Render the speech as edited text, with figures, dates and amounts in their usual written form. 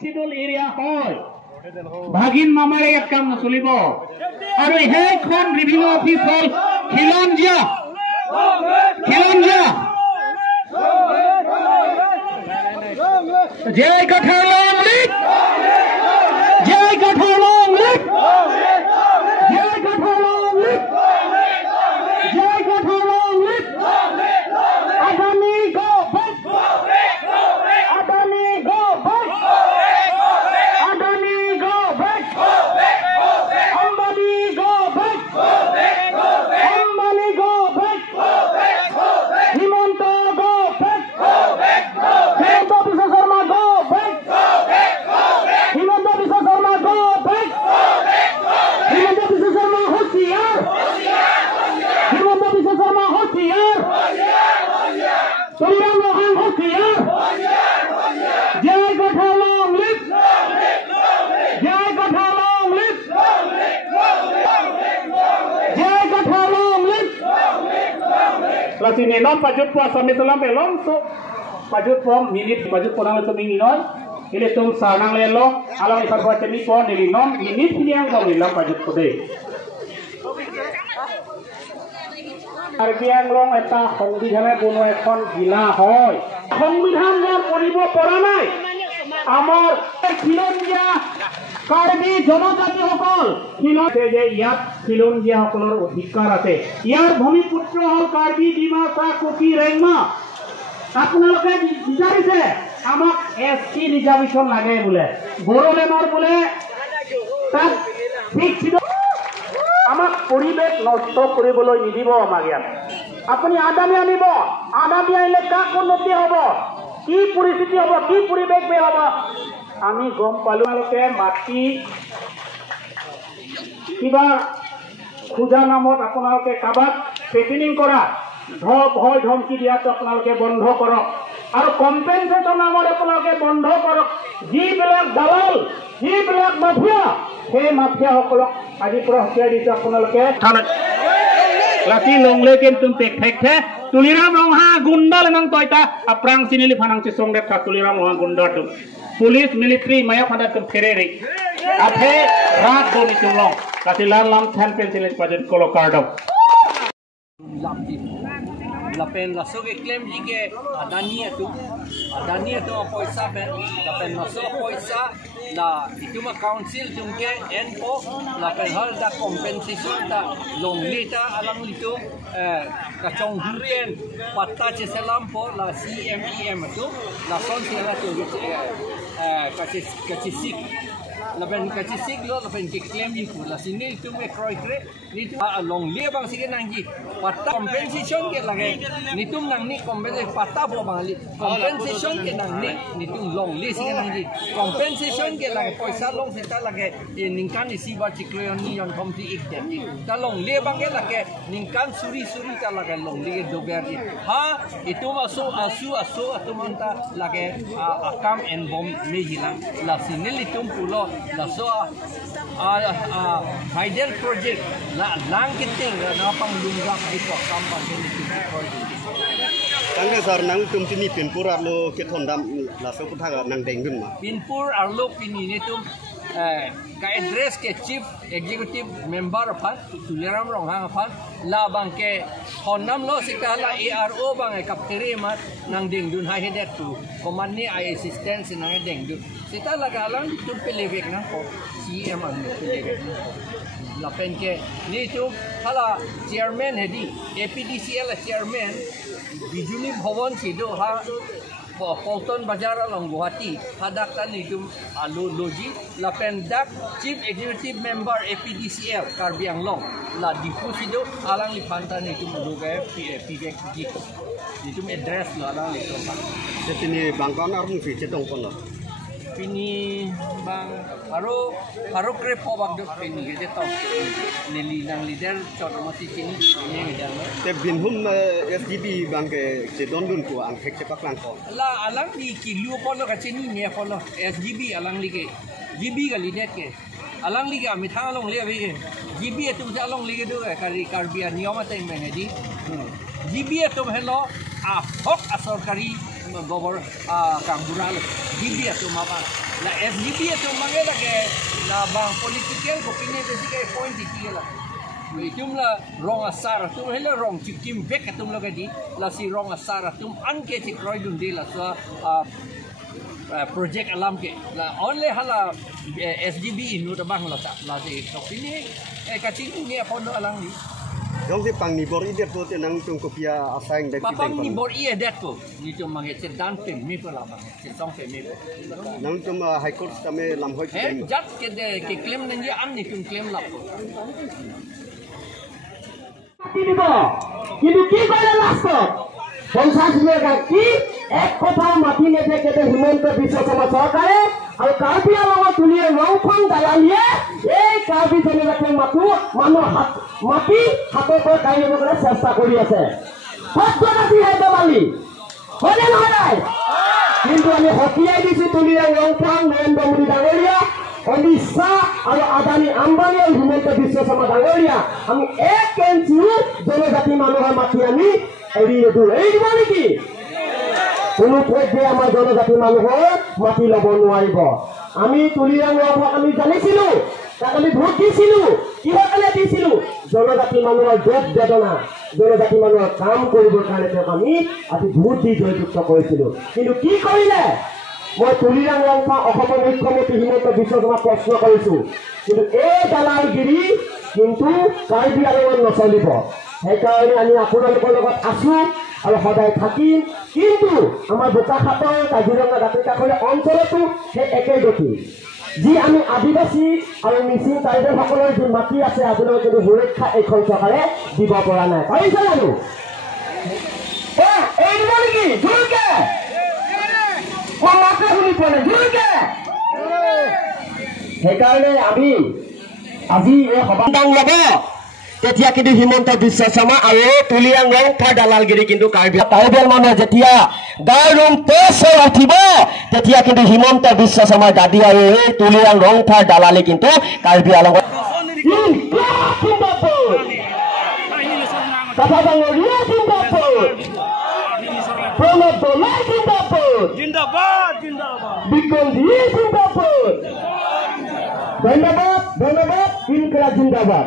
Schedule area হয় ভাগিন মামাৰে এক কাম নচলিব আৰু সেইখন ৰিভিনিউ অফিচ হ'ল খিলঞ্জীয়া জয় কঠালং লিপ জয় কঠালং লিপ জয় কঠালং লিপ জয় কঠালং লিপ আদানি গো back আদানি গো back আদানি গো back আম্বানি গো back আম্বানি গো back হিমন্ত গো back হিমন্ত বিশ্ব শর্মা গো back হিমন্ত বিশ্ব শর্মা গো back হিমন্ত বিশ্ব শর্মা হোশিয়ার হিমন্ত বিশ্ব শর্মা হোশিয়ার তুলিরাম রোহান হোশিয়ার জয় কঠালং লিপ জয় কঠালং lip jai katalang lip lasini non pajut puasa mitulam belum so pajut pom minit pajut porang leto minginon ile tum sarang lelo alang ikar baca ni pon nilinon minit yang kau nilam pajut kode arbiang long eta সংবিধানে কোনো এখন জিলা হয় সংবিধানৰ কৰিব পৰা নাই আমাৰ খিলঞ্জীয়া কাৰ্বি জনজাতিসকল খিলঞ্জীয়া যে ইয়াত খিলঞ্জীয়াসকলৰ অধিকাৰ আছে ইয়াৰ ভূমিপুত্ৰ হ'ল কাৰ্বি ডিমাচা কুকি ৰেংমা আপোনালোকে বিচাৰিছে আমাক এছটি ৰিজাৰ্ভেশ্যন লাগে বোলে বড়োলেণ্ডৰ বোলে তাত আমাক পৰিৱেশ নষ্ট কৰিবলৈ নিদিব আমাক ইয়াত আপুনি আদানী আনিব আদানী আহিলে কাক উন্নতি হ'ব কি পৰিস্থিতি হ'ব কি পৰিৱেশ বেয়া হ'ব আমি গম পালো আপোনালোকে মাটি কিবা খোজা নামত আপোনালোকে কাবাক থ্ৰেটেনিং কৰা ভয় ধমকি দিয়াটো আপোনালোকে বন্ধ কৰক আৰু কম্পেনচেশ্যন নামত আপোনালোকে বন্ধ কৰক যিবিলাক দালাল যিবিলাক মাফিয়া সেই মাফিয়াসকলক আজিৰ পৰা হতিয়াই দিছে আপোনালোকে laki longle ken tum tek tek the tuliram rongha gunda lenang toita aprang sinili phanang chi songdet ka tuliram rongha gunda tu police military maya phada tum fereri aphe rat do ni tulong lati lam lam than pencil pajet kolo cardom lapen la soge claim jike adani itu poisa ben lapen no so poisa la ituma council tumke enpo lapen hal da compensation da longlita alang litu kacong duren patta che selam po la CMEM tu la council la tu kachisik lapen kachisik lo lapen ke claim itu la sini itu me kroy kre ni tu long le bang sige nangji patta compensation ke lage ni tum nang ni compensation patta bo bang li compensation ke nang ni tum long le sige nangji compensation ke lage paisa long seta lage ningkan isi ba chikleon ni yon komti ik den ta long le bang ke lage ningkan suri ta lage long le dober di ha itu asu atum anta lage akam en bom me hilang la sinil itum pulo la so hydel project la lang kiting na panglunggak ito kampan ni project tangge sar nang tum tini pinpur arlo ke thondam la so kutha nang dengun ma pinpur arlo pini ni tum ka address ke chief executive member aphan tuliram ronghang aphan la bang ke thondam lo sikala ARO bang e kaptere mat nang dengdun ha hedet tu command ni I assistance nang dengdun sita lagalang tum pelevek na ko CM ang pelevek lapen ke ni tu hala chairman hedi APDCL chairman bijuni bhavan sido ha Polton Bazar along Guwahati hadak tan nitum alu loji lapen dak chief executive member APDCL Karbi Anglong la difusido alang lipanta nitum lugai pivek ji nitum address lo alang litum setini bangkon armu fi cetong kono pini bang haro krepo bag do pini gede to neli nang leader chormati chini ye ngedan te binhum SGB bang ke cedon dun ko ang hek cepak lang ko la alang di kilu kono ka chini ne kono SGB alang lige GB ga leader ke alang lige ami thang along le be GB tu ja along lige do kari karbia niyama teng me di GB tu hello a hok a sorkari gobor kang bural GB tu mapa La SGB itu mangela ke la bang political ko kini besi ke point dikila. Itum la rong asar tum hela rong chikim bek tum la gadi la si rong asar tum anke tik roy dun de la so project alam ke la only hala SGB inu ta bang la ta la si ko kini kacing ni apa no alang ni. Dong si pang ni bor idet po tenang tung kopia asang dek Papang ni bor iya det ko ni tum mangi se dan tem mi ko la bang se song te mi nang tum high court tame lam hoi eh jat ke claim ni am ni tum claim la ko কিন্তু কি কৰিলে লাষ্টত 50 mega কি এক কথা মাতি নেদেখে হিমন্ত বিশ্ব শৰ্মা চৰকাৰে আৰু কাৰ্বি আংলঙৰ তুলিয়ে ৰংখন দালালিয়ে এই কাৰ্বি জনজাতিৰ মানুহ মাটি হাতৰ পৰা কাঢ়ি ল'বলৈ চেষ্টা কৰি আছে সত্যবাদী হে দেৱালী হয়নে নহয় কিন্তু আমি হকিয়াই দিছো তুলিয়ে ৰংখন নৰেন্দ্ৰ মোদী ডাঙৰীয়া অমিত শ্বাহ আৰু আদানী আম্বানী আৰু হিমন্ত বিশ্ব শৰ্মা ডাঙৰীয়া আমি এক ইঞ্চিও জনজাতি মানুহৰ মাটি আমি এৰি নিদিওঁ এৰি দিব নেকি কোনো পৰ্যায়ে আমাৰ জনজাতি মানুহৰ মাটি ল'ব নোৱাৰিব আমি তুলিৰাম ৰংক আমি জানিছিলো তাক আমি ভোট দিছিলো কিহৰ কাৰণে দিছিলো জনজাতি মানুহৰ দুখ বেদনা জনজাতি মানুহৰ কাম কৰিবৰ কাৰণে তেওঁক আমি আজি ভোট দি জয়যুক্ত কৰিছিলো কিন্তু কি কৰিলে মই তুলিৰাম ৰংক অসমৰ মুখ্যমন্ত্ৰী হিমন্ত বিশ্ব শৰ্মাক প্ৰশ্ন কৰিছো কিন্তু এই দালালগিৰি কিন্তু কাৰ্বি আংলঙত নচলিব সেইকাৰণে আমি আপোনালোকৰ লগত আছো আৰু সদায় থাকিম কিন্তু আমাৰ বোকাখাতৰ কাজিৰঙা দাঁতিকাষৰীয়া অঞ্চলতো সেই একেই গতি যি আমি আদিবাসী আৰু মিচিং ট্ৰাইবেলসকলৰ যি মাটি আছে আজিলৈকে কিন্তু সুৰক্ষা এইখন চৰকাৰে দিব পৰা নাই পাৰিছে জানো এৰিব নেকি জোৰকে মই মাতে শুনি পোৱা নাই জোৰকে সেইকাৰণে আমি আজি এই সভাদান ল'ব তেতিয়া কিন্তু হিমন্ত বিশ্ব শৰ্মা আৰু তুলিয়াং ৰংফাৰ দালালগিৰি কিন্তু কাৰ্বিয়াল মানুহে যেতিয়া গাৰ ৰুম তেজ হৈ উঠিব তেতিয়া কিন্তু হিমন্ত বিশ্ব শৰ্মাৰ দাদী আৰু এই তুলিয়াং ৰংফাৰ দালালি কিন্তু কাৰ্বি আংলঙত ধন্যবাদ ধন্যবাদ জিন্দাবাদ